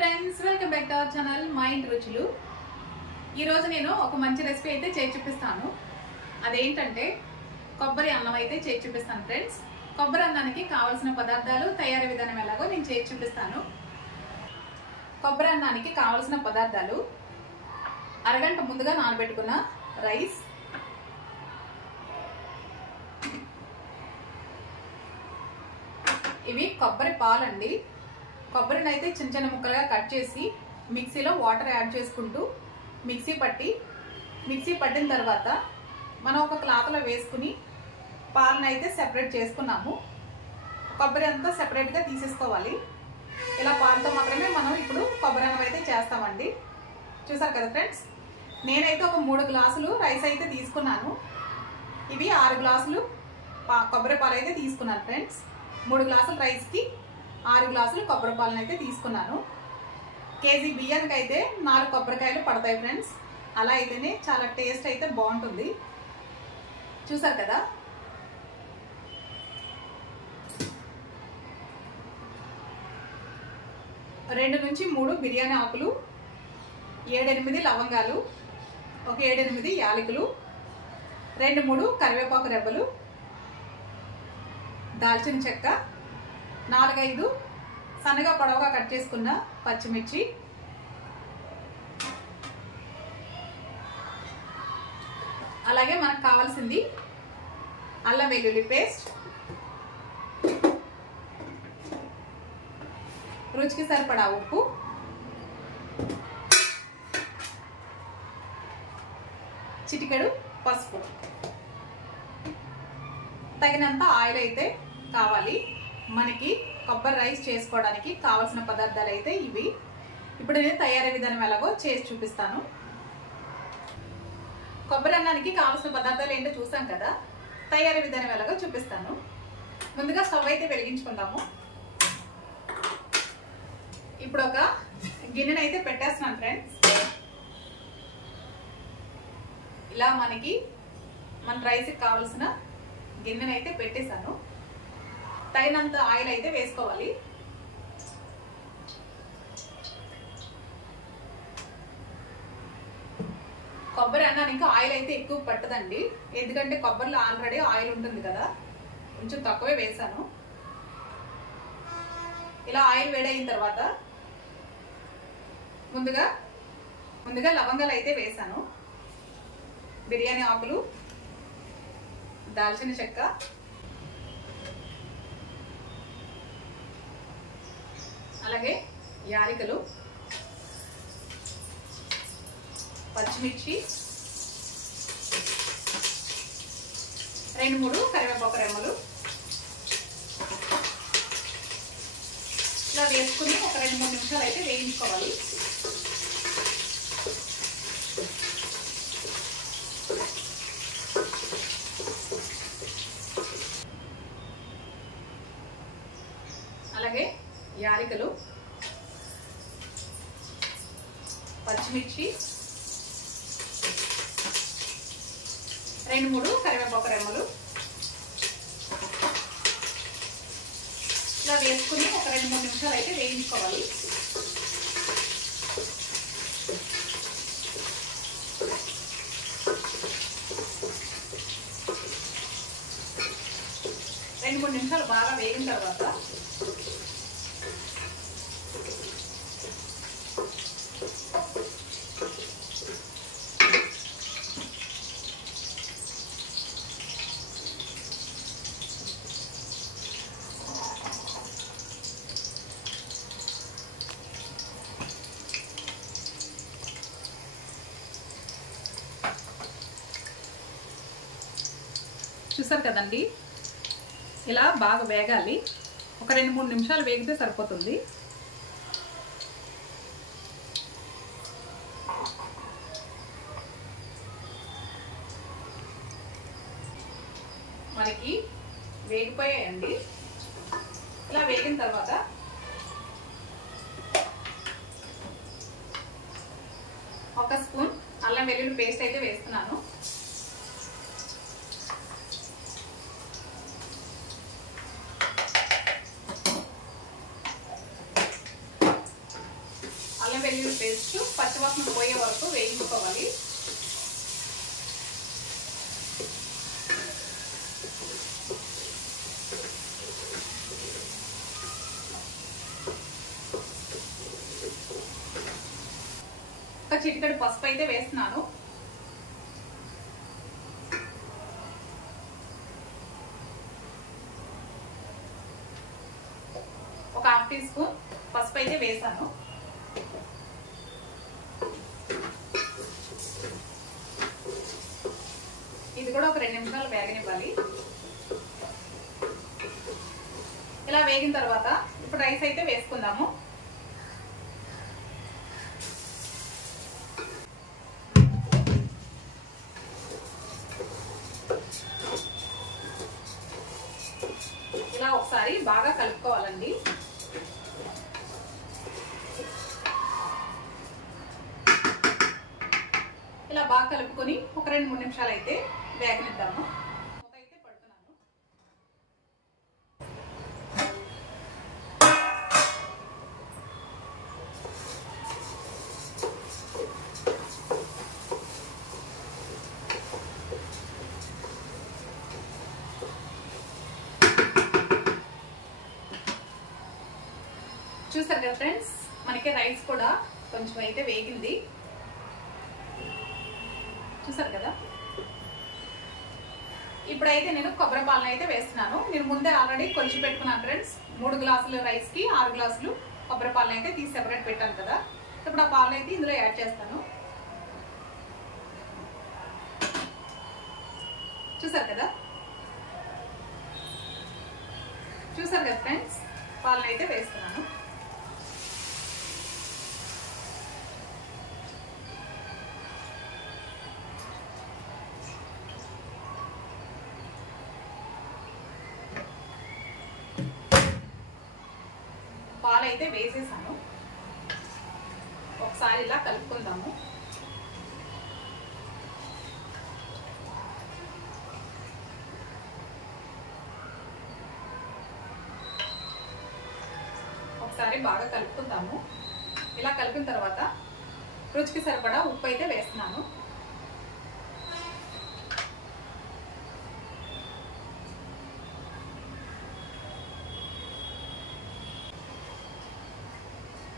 Friends, welcome back to our channel మా ఇంటి రుచులు. ఈరోజు నేను ఒక మంచి రెసిపీ అయితే చేసి చూపిస్తాను. అదేంటంటే కొబ్బరి అన్నం అయితే చేసి చూపిస్తాను ఫ్రెండ్స్. కొబ్బరి అన్నానికి కావాల్సిన పదార్థాలు, తయారీ విధానం ఎలాగో నేను చేసి చూపిస్తాను. కొబ్బరి అన్నానికి కావాల్సిన పదార్థాలు: అరగంట ముందుగా నానబెట్టుకున్న రైస్, ఇవి కొబ్బరి పాలండి. కొబ్బరిని అయితే చిన్న చిన్న ముక్కలుగా కట్ చేసి మిక్సీలో వాటర్ యాడ్ చేసుకుంటూ మిక్సీ పట్టిన తర్వాత మనం ఒక క్లాత్లో వేసుకుని పాలను అయితే సెపరేట్ చేసుకున్నాము. కొబ్బరి అంతా సెపరేట్గా తీసేసుకోవాలి. ఇలా పాలతో మాత్రమే మనం ఇప్పుడు కొబ్బరి అన్నం అయితే చేస్తామండి. చూసారు కదా ఫ్రెండ్స్, నేనైతే ఒక 3 గ్లాసులు రైస్ అయితే తీసుకున్నాను. ఇవి 6 గ్లాసులు కొబ్బరి పాలు అయితే తీసుకున్నాను ఫ్రెండ్స్. 3 గ్లాసుల రైస్కి 6 గ్లాసులు కొబ్బరి పాలను అయితే తీసుకున్నాను. కేజీ బియ్యానికి అయితే 4 కొబ్బరికాయలు పడతాయి ఫ్రెండ్స్. అలా అయితేనే చాలా టేస్ట్ అయితే బాగుంటుంది. చూసారు కదా, రెండు నుంచి 3 బిర్యానీ ఆకులు, 7-8 లవంగాలు, ఒక 7-8 యాలకులు, 2-3 కరివేపాకు రెబ్బలు, దాల్చిన చెక్క, 4-5 సన్నగా పొడవుగా కట్ చేసుకున్న పచ్చిమిర్చి, అలాగే మనకు కావాల్సింది అల్లం వెల్లుల్లి పేస్ట్, రుచికి సరిపడా ఉప్పు, చిటికెడు పసుపు, తగినంత ఆయిల్ అయితే కావాలి. మనకి కొబ్బరి రైస్ చేసుకోవడానికి కావాల్సిన పదార్థాలు అయితే ఇవి. ఇప్పుడు నేను తయారీ విధానం ఎలాగో చేసి చూపిస్తాను. కొబ్బరి అన్నానికి కావాల్సిన పదార్థాలు ఏంటో చూసాం కదా, తయారీ విధానం ఎలాగో చూపిస్తాను. ముందుగా స్టవ్ అయితే వెలిగించుకుందాము. ఇప్పుడు ఒక గిన్నెను అయితే పెట్టేస్తున్నాను ఫ్రెండ్స్. ఇలా మన రైస్కి కావాల్సిన గిన్నెను అయితే పెట్టేశాను. తగినంత ఆయిల్ అయితే వేసుకోవాలి. కొబ్బరి అన్నానికి ఆయిల్ అయితే ఎక్కువ పట్టదండి, ఎందుకంటే కొబ్బరిలో ఆల్రెడీ ఆయిల్ ఉంటుంది కదా, కొంచెం తక్కువే వేసాను. ఇలా ఆయిల్ వేడైన తర్వాత ముందుగా లవంగాలు అయితే వేసాను, బిర్యానీ ఆకులు, దాల్చిన చెక్క, అలాగే యాలకులు, పచ్చిమిర్చి, 2-3 కరివేపాకు రెమ్మలు ఇలా వేసుకుని ఒక 2-3 నిమిషాలు అయితే వేయించుకోవాలి. అలాగే యాలకులు, పచ్చిమిర్చి, 2-3 కరివేపాకు రెమ్మలు ఇలా వేసుకుని ఒక 2-3 నిమిషాలు అయితే వేయించుకోవాలి. రెండు మూడు నిమిషాలు బాగా వేగిన తర్వాత చూసారు కదండి, ఇలా బాగా వేగాలి. ఒక 2-3 నిమిషాలు వేగితే సరిపోతుంది. మనకి వేగిపోయాయండి. ఇలా వేగిన తర్వాత ఒక స్పూన్ అల్లం వెల్లుల్లి పేస్ట్ అయితే వేస్తున్నాను. వెల్లుల్లి పేస్ట్ పచ్చివాసన పోయే వరకు వేయించుకోవాలి. ఒక చిటికెడు పసుపు అయితే వేస్తున్నాను. ఒక 1/2 టీ స్పూన్ పసుపు అయితే వేసాను. ఇది కూడా ఒక 2 నిమిషాలు వేగనివ్వాలి. ఇలా వేగిన తర్వాత ఇప్పుడు రైస్ అయితే వేసుకుందాము. ఇలా ఒకసారి బాగా కలుపుకోవాలండి. ఇలా బాగా కలుపుకొని ఒక 2-3 నిమిషాలు అయితే వేగనిద్దాము. మూత అయితే పడుతున్నాను. చూసారు కదా ఫ్రెండ్స్, మనకి రైస్ కూడా కొంచెం అయితే వేగింది. చూసారు కదా. ఇప్పుడైతే నేను కొబ్బరి పాలను అయితే వేస్తున్నాను. నేను ముందే ఆల్రెడీ కొలిచి పెట్టుకున్నాను ఫ్రెండ్స్. 3 గ్లాసుల రైస్ కి 6 గ్లాసులు కొబ్బరి పాలను అయితే తీసి సెపరేట్ పెట్టాను కదా. ఇప్పుడు ఆ పాలను అయితే ఇందులో యాడ్ చేస్తాను. చూసారు కదా. చూసారు కదా ఫ్రెండ్స్, పాలను అయితే వేస్తున్నాను. పాలు అయితే వేసేసాను. ఒకసారి ఇలా కలుపుకుందాము. ఒకసారి బాగా కలుపుకుందాము. ఇలా కలిపిన తర్వాత రుచికి సరిపడా ఉప్పు అయితే వేస్తున్నాను.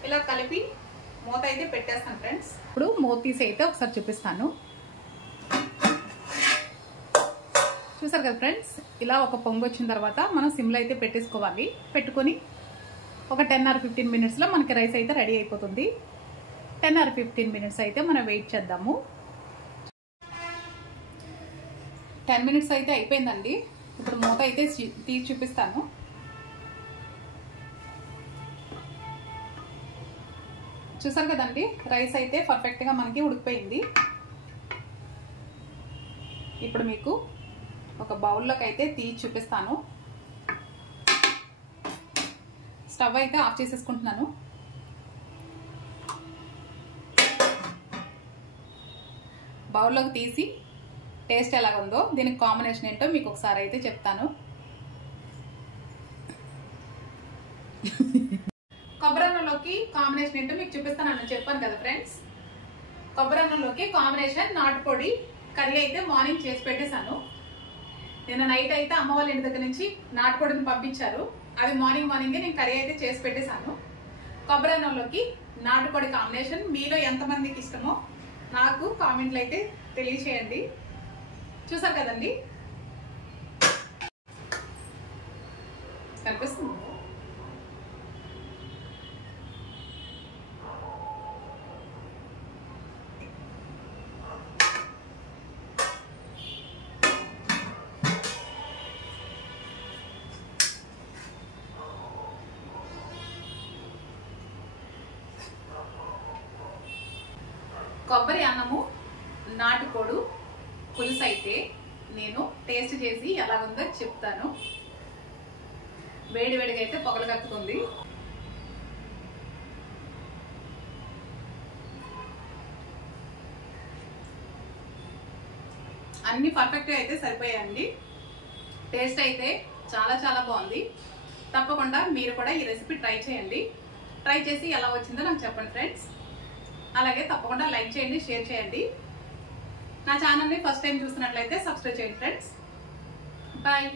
ఇలా కలిపి మూత అయితే పెట్టేస్తాను ఫ్రెండ్స్. ఇప్పుడు మూత తీసి అయితే ఒకసారి చూపిస్తాను. చూసారు కదా ఫ్రెండ్స్, ఇలా ఒక పొంగు వచ్చిన తర్వాత మనం సిమ్లో అయితే పెట్టేసుకోవాలి. పెట్టుకొని ఒక 10 or 15 మినిట్స్లో మనకి రైస్ అయితే రెడీ అయిపోతుంది. 10 or 15 మినిట్స్ అయితే మనం వెయిట్ చేద్దాము. 10 మినిట్స్ అయితే అయిపోయిందండి. ఇప్పుడు మూత అయితే తీసి చూపిస్తాను. చూసారు కదండి, రైస్ అయితే పర్ఫెక్ట్గా మనకి ఉడికిపోయింది. ఇప్పుడు మీకు ఒక బౌల్లోకి అయితే తీసి చూపిస్తాను. స్టవ్ అయితే ఆఫ్ చేసేసుకుంటున్నాను. బౌల్లోకి తీసి టేస్ట్ ఎలాగ ఉందో, దీనికి కాంబినేషన్ ఏంటో మీకు ఒకసారి అయితే చెప్తాను. కొబ్బరి అన్నంలోకి కాంబినేషన్ ఏంటో మీకు చూపిస్తాను చెప్పాను కదా ఫ్రెండ్స్. కొబ్బరి అన్నంలోకి కాంబినేషన్ నాటుకోడి కర్రీ అయితే మార్నింగ్ చేసి పెట్టేశాను. నేను నైట్ అయితే అమ్మ వాళ్ళ ఇంటి దగ్గర నుంచి నాటుకోడిని పంపించారు. అది మార్నింగే నేను కర్రీ అయితే చేసి పెట్టేశాను. కొబ్బరి అన్నంలోకి నాటుకోడి కాంబినేషన్ మీలో ఎంతమందికి ఇష్టమో నాకు కామెంట్లు అయితే తెలియచేయండి. చూసారు కదండి, కనిపిస్తుంది. కొబ్బరి అన్నము నాటుకోడు పులుసు అయితే నేను టేస్ట్ చేసి ఎలా ఉందో చెప్తాను. వేడివేడిగా అయితే పొగలు కక్కుతుంది. అన్ని పర్ఫెక్ట్గా అయితే సరిపోయాయండి. టేస్ట్ అయితే చాలా చాలా బాగుంది. తప్పకుండా మీరు కూడా ఈ రెసిపీ ట్రై చేయండి. ట్రై చేసి ఎలా వచ్చిందో నాకు చెప్పండి ఫ్రెండ్స్. అలాగే తప్పకుండా లైక్ చేయండి, షేర్ చేయండి. నా ఛానల్ని ఫస్ట్ టైం చూస్తున్నట్లయితే సబ్స్క్రైబ్ చేయండి ఫ్రెండ్స్. బాయ్.